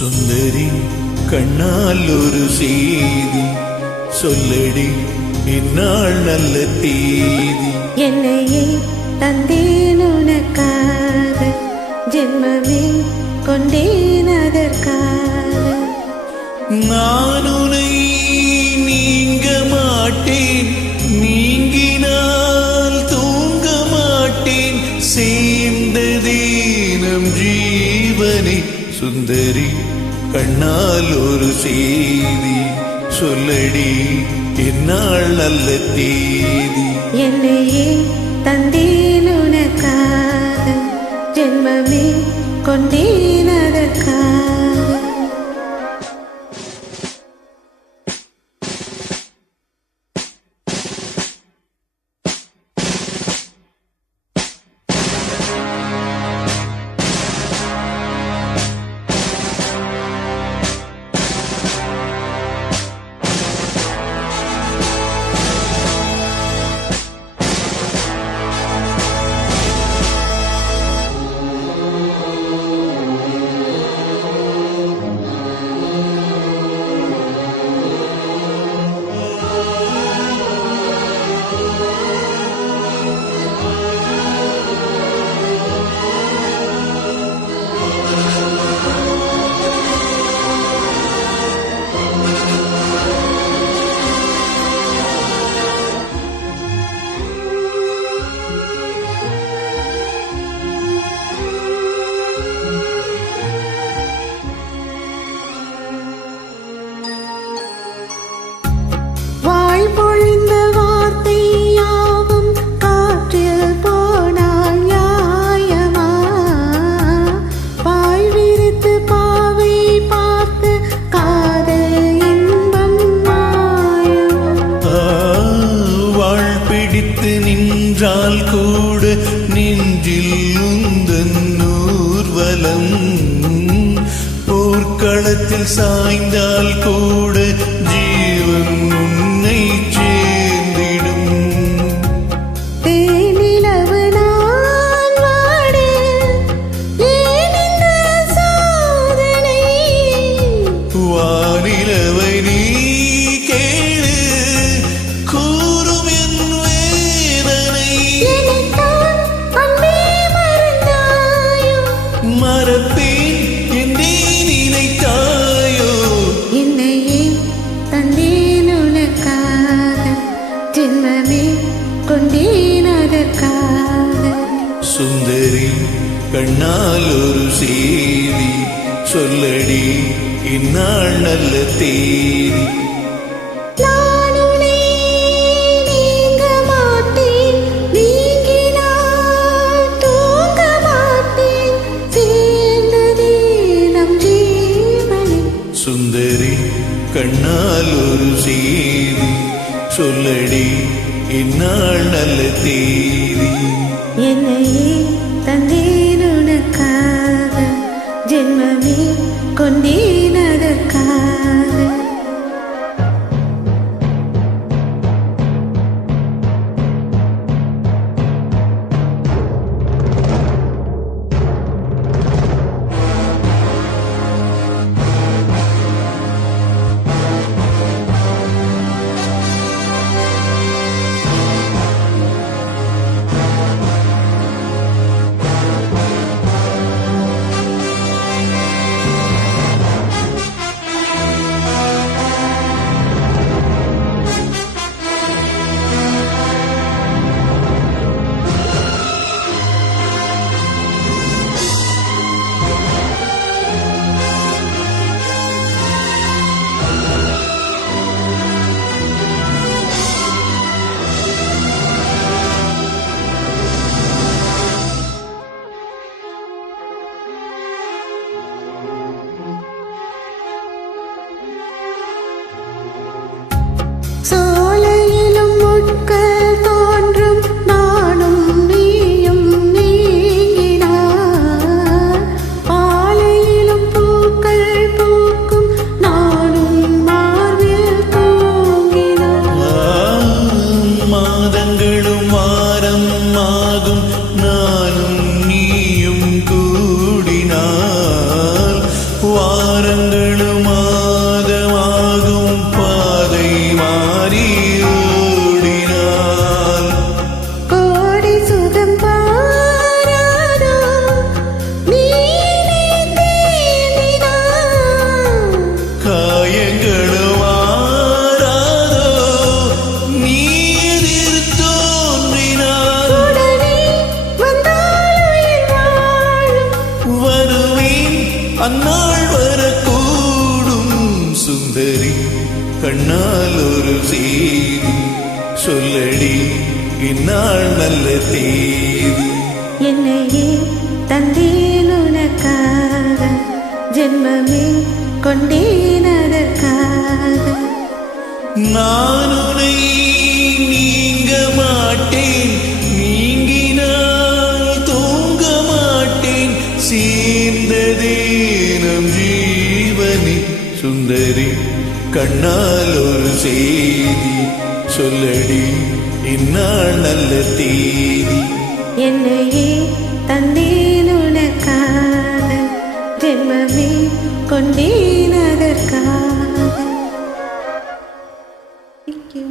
சுந்தரி கண்ணால் ஒரு செய்தி சொல்லடி இந்நாள் நல்ல தேதி. என்னையே தந்தேன் உனக்காக, ஜென்மமே கொண்டேன் அதற்காக. நான் உன்னை நீங்க மாட்டேன், நீங்கினால் தூங்க மாட்டேன், சேர்ந்ததே நம் ஜீவனே. சுந்தரி கண்ணால் ஒரு செய்தி சொல்லடி இந்நாள் நல்ல தேதி. என்னையே தந்தேன் உனக்காக, ஜென்மமே கொண்டேன் அதற்காக. நின்றால் கூட நெஞ்சில் உந்தன் ஊர்வலம், போர்க்களத்தில் சாய்ந்தால் கூட ஜீவன் உன்னை சேர்ந்திடும். தேனிலவு நான் வாட ஏன் இந்த சோதனை, வானிலவை நீ கேளு கூறும் என் வேதனை. என்னைத்தான் அன்பே மறந்தாயோ, மறப்பேன் என்னை நினைத்தாயோ. என்னையே தந்தேன் உனக்காக, ஜென்மமே கொண்டேன் அதற்காக. சுந்தரி கண்ணால் ஒரு செய்தி சொல்லடி இந்நாள் நல்ல தேதி. நான் உன்னை நீங்க மாட்டேன், நீங்கினால் தூங்க மாட்டேன், சேர்ந்ததே நம் ஜீவனே. சுந்தரி கண்ணால் ஒரு செய்தி சொல்லடி இந்நாள் நல்ல தேதி. என்னையே தந்தேன் உனக்காக, ஜென்மமே கொண்டேன் அதற்காக. அந்நாள் வரக்கூடும் சுந்தரி கண்ணால் ஒரு செய்தி சொல்லடி இந்நாள் நல்ல தேதி என்னையே தந்தேன் உனக்காக ஜென்மமே கொண்டேன் அதற்காக நான் உன்னை நீங்க மாட்டேன் நீங்கினால் தூங்க மாட்டேன் சேர்ந்ததே நம் ஜீவனே சுந்தரி கண்ணால் ஒரு செய்தி சொல்லடி இந்நாள் நல்ல தேதி என்னையே தந்தேன் உனக்காக ஜென்மமே கொண்டேன் அதற்காக. Thank you.